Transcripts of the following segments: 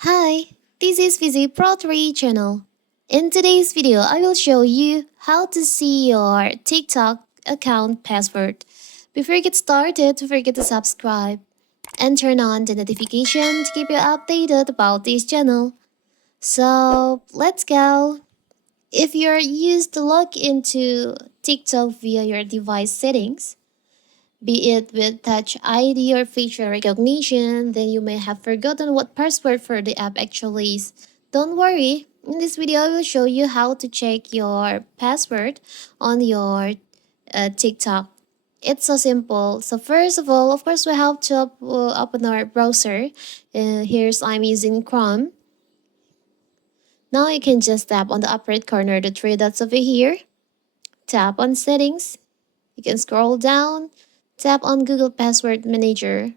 Hi, this is Fizzy Pro 3 channel. In today's video, I will show you how to see your TikTok account password. Before you get started, don't forget to subscribe and turn on the notification to keep you updated about this channel. So, let's go. If you're used to log into TikTok via your device settings, be it with Touch ID or facial recognition, then you may have forgotten what password for the app actually is. Don't worry, in this video I will show you how to check your password on your TikTok. It's so simple. So first of all, of course, we have to open our browser. Here's I'm using Chrome. Now you can just tap on the upper right corner, the three dots over here. Tap on settings. You can scroll down, tap on Google Password Manager.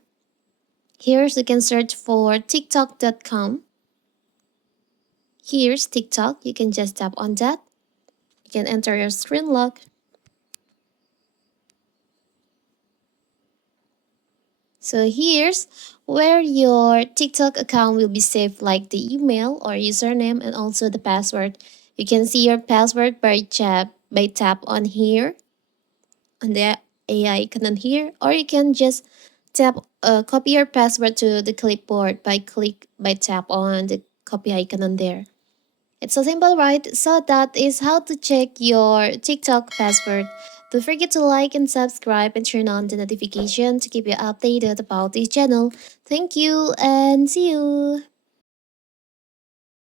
Here you can search for tiktok.com. Here's TikTok. You can just tap on that. You can enter your screen lock. So here's where your TikTok account will be saved, like the email or username and also the password. You can see your password by tap on here on the AI icon on here, or you can just copy your password to the clipboard by tap on the copy icon on there. It's so simple, right? So that is how to check your TikTok password. Don't forget to like and subscribe and turn on the notification to keep you updated about this channel. Thank you and see you.